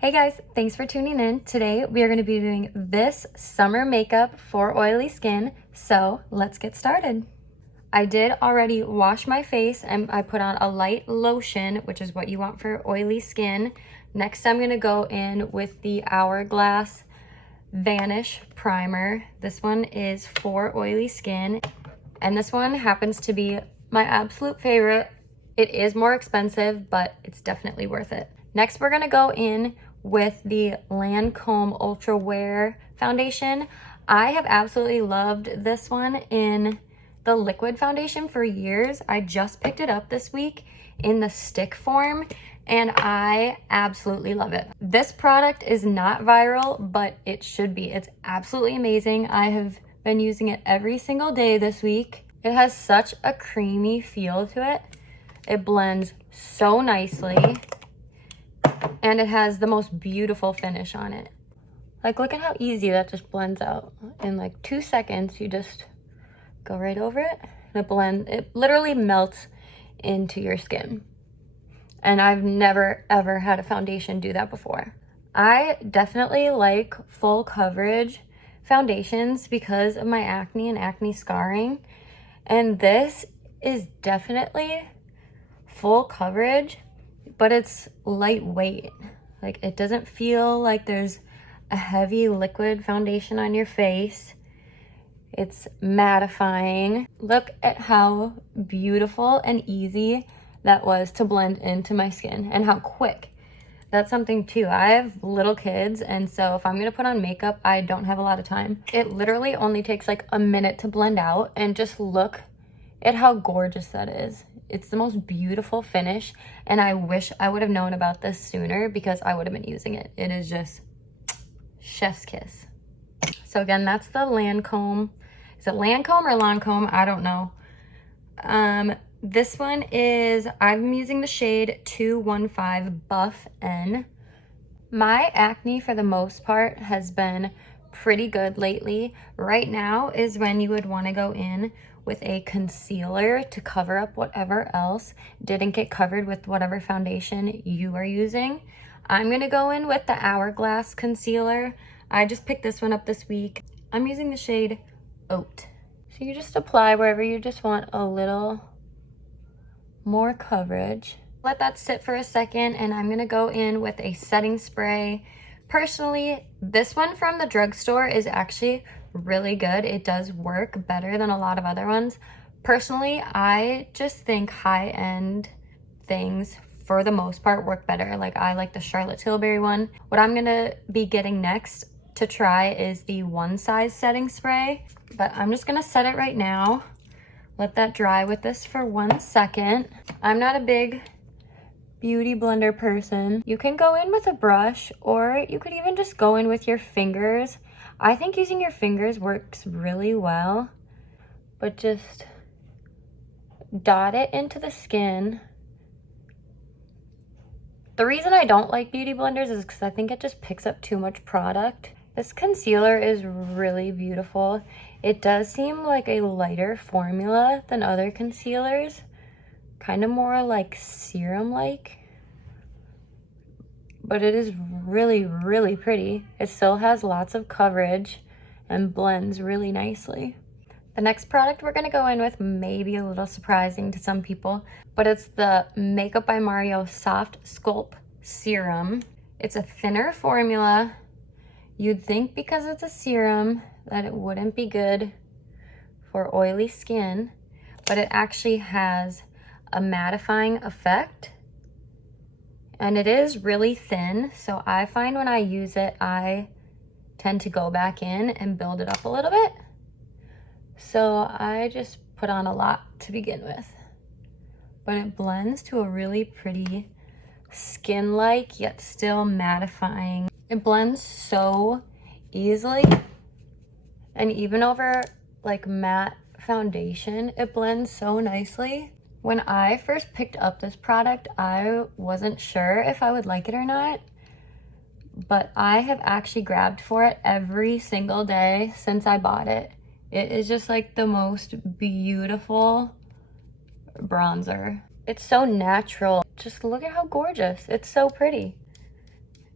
Hey guys, thanks for tuning in. Today we are going to be doing this summer makeup for oily skin, so let's get started. I did already wash my face and I put on a light lotion, which is what you want for oily skin. Next I'm going to go in with the Hourglass Vanish Primer. This one is for oily skin, and this one happens to be my absolute favorite. It is more expensive, but it's definitely worth it. Next, we're gonna go in with the Lancome Ultra Wear Foundation. I have absolutely loved this one in the liquid foundation for years. I just picked it up this week in the stick form, and I absolutely love it. This product is not viral, but it should be. It's absolutely amazing. I have been using it every single day this week. It has such a creamy feel to it. It blends so nicely, and it has the most beautiful finish on it. Like, look at how easy that just blends out. In like 2 seconds, you just go right over it, and it literally melts into your skin. And I've never ever had a foundation do that before. I definitely like full coverage foundations because of my acne and acne scarring. And this is definitely full coverage, but it's lightweight. Like, it doesn't feel like there's a heavy liquid foundation on your face. It's mattifying. Look at how beautiful and easy that was to blend into my skin, and how quick. That's something too. I have little kids, and so if I'm gonna put on makeup, I don't have a lot of time. It literally only takes like a minute to blend out, and just look at how gorgeous that is. It's the most beautiful finish, and I wish I would have known about this sooner because I would have been using it. It is just chef's kiss. So again, that's the Lancome. Is it Lancome or Lancome? I don't know. This one is, I'm using the shade 215 Buff N. My acne, for the most part, has been pretty good lately. Right now is when you would want to go in with a concealer to cover up whatever else didn't get covered with whatever foundation you are using. I'm going to go in with the Hourglass concealer. I just picked this one up this week. I'm using the shade Oat. So you just apply wherever you just want a little more coverage. Let that sit for a second, and I'm going to go in with a setting spray. Personally, this one from the drugstore is actually really good. It does work better than a lot of other ones. Personally, I just think high-end things, for the most part, work better. Like, I like the Charlotte Tilbury one. What I'm gonna be getting next to try is the One Size setting spray, but I'm just gonna set it right now. Let that dry with this for 1 second. I'm not a big beauty blender person. You can go in with a brush, or you could even just go in with your fingers. I think using your fingers works really well, but just dot it into the skin. The reason I don't like beauty blenders is because I think it just picks up too much product. This concealer is really beautiful. It does seem like a lighter formula than other concealers, kind of more like serum-like, but it is really, really pretty. It still has lots of coverage and blends really nicely. The next product we're gonna go in with may be a little surprising to some people, but it's the Makeup by Mario Soft Sculpt Serum. It's a thinner formula. You'd think because it's a serum that it wouldn't be good for oily skin, but it actually has a mattifying effect. And it is really thin, so I find when I use it, I tend to go back in and build it up a little bit. So I just put on a lot to begin with. But it blends to a really pretty skin-like, yet still mattifying. It blends so easily, and even over like matte foundation, it blends so nicely. When I first picked up this product, I wasn't sure if I would like it or not, but I have actually grabbed for it every single day since I bought it. It is just like the most beautiful bronzer. It's so natural. Just look at how gorgeous. It's so pretty.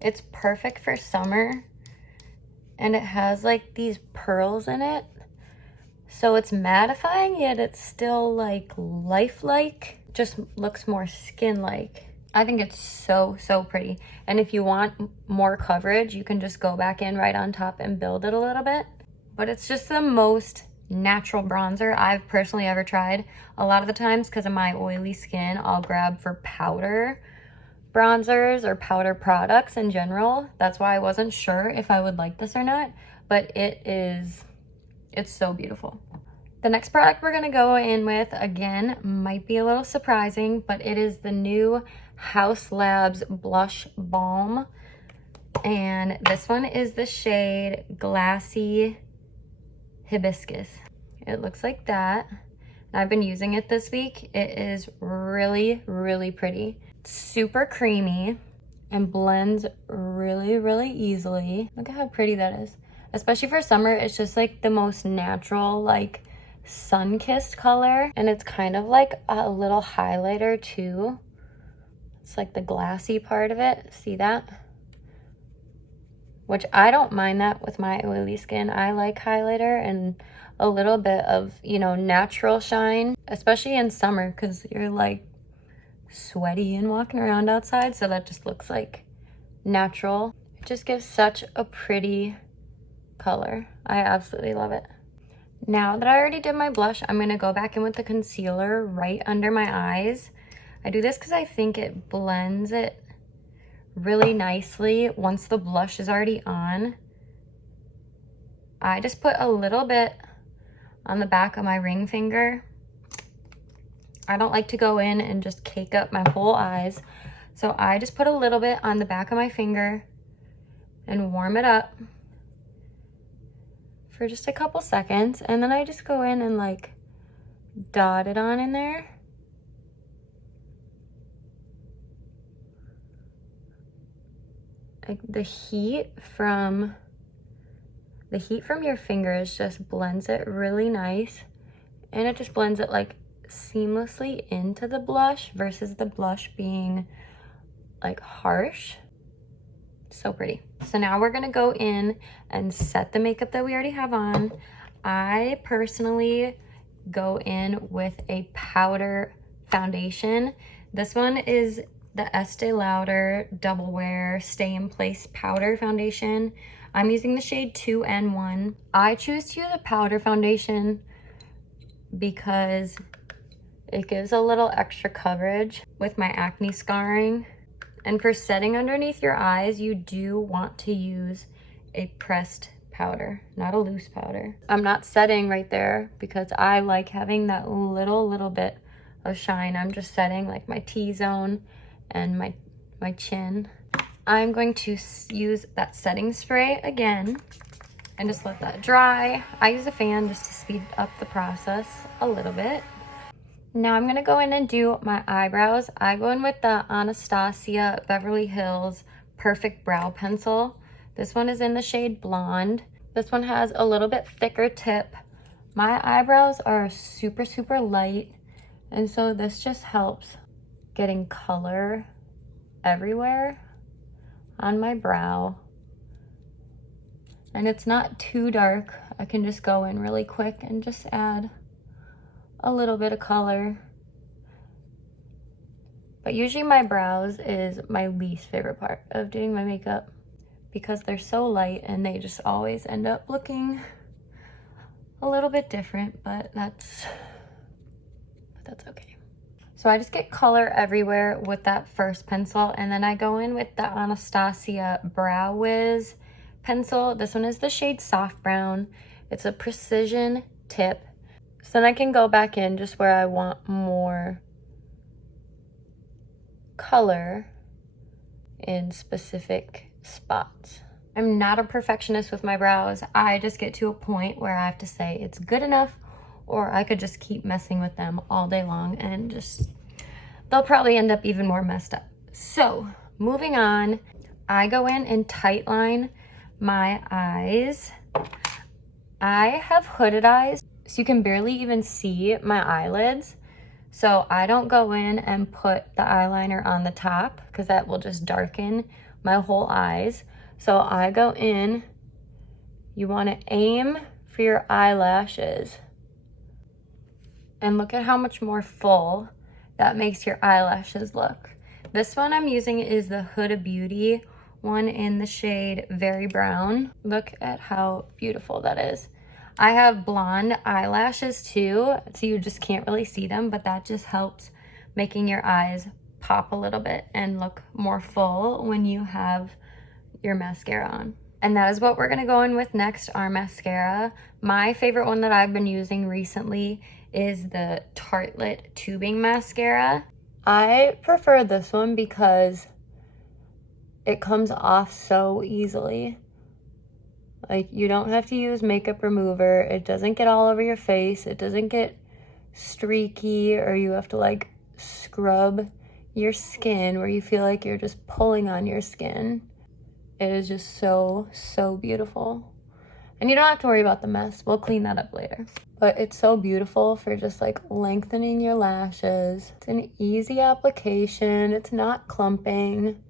It's perfect for summer, and it has like these pearls in it. So it's mattifying, yet it's still like lifelike, just looks more skin-like. I think it's so, so pretty. And if you want more coverage, you can just go back in right on top and build it a little bit. But it's just the most natural bronzer I've personally ever tried. A lot of the times, because of my oily skin, I'll grab for powder bronzers or powder products in general. That's why I wasn't sure if I would like this or not, but it's so beautiful. The next product we're gonna go in with, again, might be a little surprising, but it is the new Haus Labs Blush Balm. And this one is the shade Glassy Hibiscus. It looks like that. I've been using it this week. It is really, really pretty. It's super creamy and blends really, really easily. Look at how pretty that is. Especially for summer, it's just like the most natural, like sun-kissed color. And it's kind of like a little highlighter too. It's like the glassy part of it. See that? Which I don't mind that with my oily skin. I like highlighter and a little bit of, you know, natural shine, especially in summer because you're like sweaty and walking around outside. So that just looks like natural. It just gives such a pretty color. I absolutely love it. Now that I already did my blush, I'm going to go back in with the concealer right under my eyes. I do this because I think it blends it really nicely once the blush is already on. I just put a little bit on the back of my ring finger. I don't like to go in and just cake up my whole eyes. So I just put a little bit on the back of my finger and warm it up for just a couple seconds. And then I just go in and like dot it on in there. Like the heat from your fingers just blends it really nice, and it just blends it like seamlessly into the blush versus the blush being like harsh. So pretty. So now we're gonna go in and set the makeup that we already have on. I personally go in with a powder foundation. This one is the Estee Lauder Double Wear Stay in Place Powder Foundation. I'm using the shade 2N1. I choose to use a powder foundation because it gives a little extra coverage with my acne scarring. And for setting underneath your eyes, you do want to use a pressed powder, not a loose powder. I'm not setting right there because I like having that little bit of shine. I'm just setting like my T-zone and my chin. I'm going to use that setting spray again and just let that dry. I use a fan just to speed up the process a little bit. Now I'm gonna go in and do my eyebrows. I go in with the Anastasia Beverly Hills Perfect Brow Pencil. This one is in the shade Blonde. This one has a little bit thicker tip. My eyebrows are super, super light, and so this just helps getting color everywhere on my brow. And it's not too dark. I can just go in really quick and just add a little bit of color. But usually my brows is my least favorite part of doing my makeup because they're so light and they just always end up looking a little bit different, but that's okay. So I just get color everywhere with that first pencil, and then I go in with the Anastasia Brow Wiz pencil. This one is the shade Soft Brown. It's a precision tip. So then I can go back in just where I want more color in specific spots. I'm not a perfectionist with my brows. I just get to a point where I have to say it's good enough, or I could just keep messing with them all day long and just, they'll probably end up even more messed up. So moving on, I go in and tightline my eyes. I have hooded eyes, so you can barely even see my eyelids. So I don't go in and put the eyeliner on the top because that will just darken my whole eyes. So I go in, you want to aim for your eyelashes. And look at how much more full that makes your eyelashes look. This one I'm using is the Huda Beauty one in the shade Very Brown. Look at how beautiful that is. I have blonde eyelashes too, so you just can't really see them, but that just helps making your eyes pop a little bit and look more full when you have your mascara on. And that is what we're gonna go in with next, our mascara. My favorite one that I've been using recently is the Tartelette Tubing Mascara. I prefer this one because it comes off so easily. Like, you don't have to use makeup remover. It doesn't get all over your face. It doesn't get streaky, or you have to like scrub your skin where you feel like you're just pulling on your skin. It is just so, so beautiful. And you don't have to worry about the mess. We'll clean that up later. But it's so beautiful for just like lengthening your lashes. It's an easy application. It's not clumping.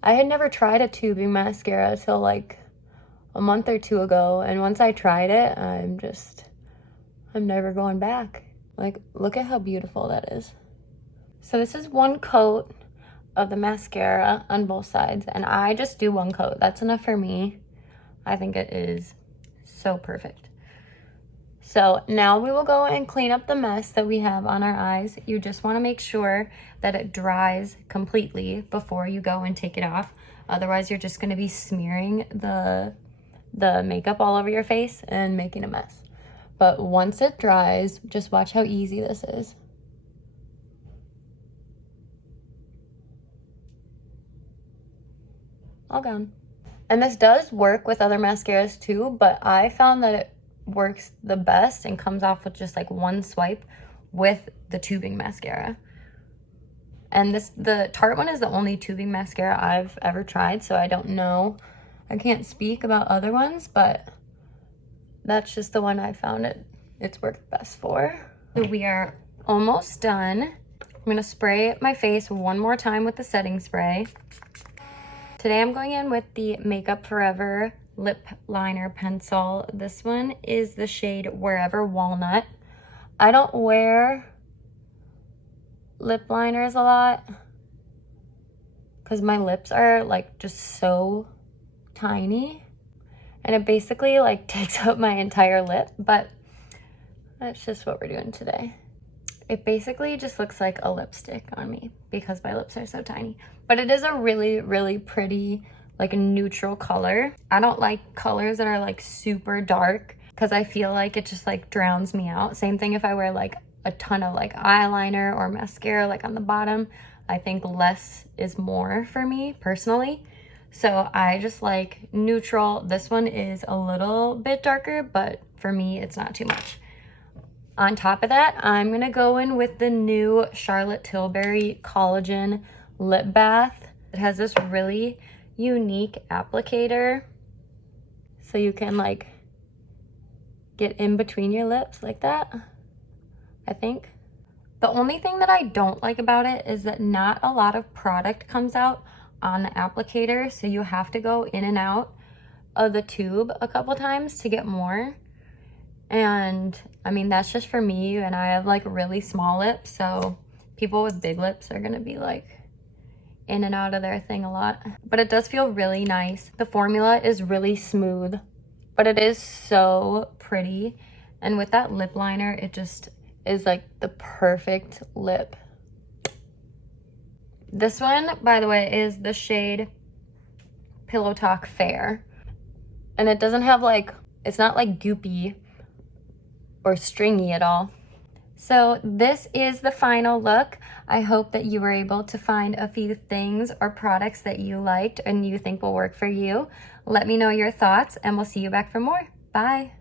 I had never tried a tubing mascara till like a month or two ago. And once I tried it, I'm never going back. Like, look at how beautiful that is. So this is one coat of the mascara on both sides. And I just do one coat. That's enough for me. I think it is so perfect. So now we will go and clean up the mess that we have on our eyes. You just want to make sure that it dries completely before you go and take it off. Otherwise, you're just going to be smearing the makeup all over your face and making a mess. But once it dries, just watch how easy this is. All gone. And this does work with other mascaras too, but I found that it works the best and comes off with just like one swipe with the tubing mascara. And the Tarte one is the only tubing mascara I've ever tried, so I don't know. I can't speak about other ones, but that's just the one I found it's worked best for. So we are almost done. I'm gonna spray my face one more time with the setting spray. Today I'm going in with the Makeup Forever lip liner pencil. This one is the shade Wherever Walnut. I don't wear lip liners a lot because my lips are like just so tiny, and it basically like takes up my entire lip, but that's just what we're doing today. It basically just looks like a lipstick on me because my lips are so tiny, but it is a really, really pretty, like a neutral color. I don't like colors that are like super dark because I feel like it just like drowns me out. Same thing if I wear like a ton of like eyeliner or mascara like on the bottom. I think less is more for me personally. So I just like neutral. This one is a little bit darker, but for me it's not too much. On top of that, I'm gonna go in with the new Charlotte Tilbury Collagen Lip Bath. It has this really unique applicator, so you can like get in between your lips like that, I think. The only thing that I don't like about it is that not a lot of product comes out on the applicator, so you have to go in and out of the tube a couple times to get more. And I mean, that's just for me, and I have like really small lips, so people with big lips are gonna be like in and out of their thing a lot. But it does feel really nice. The formula is really smooth, but it is so pretty. And with that lip liner, it just is like the perfect lip. This one, by the way, is the shade Pillow Talk Fair. And it doesn't have like, it's not like goopy or stringy at all. So this is the final look. I hope that you were able to find a few things or products that you liked and you think will work for you. Let me know your thoughts, and we'll see you back for more. Bye.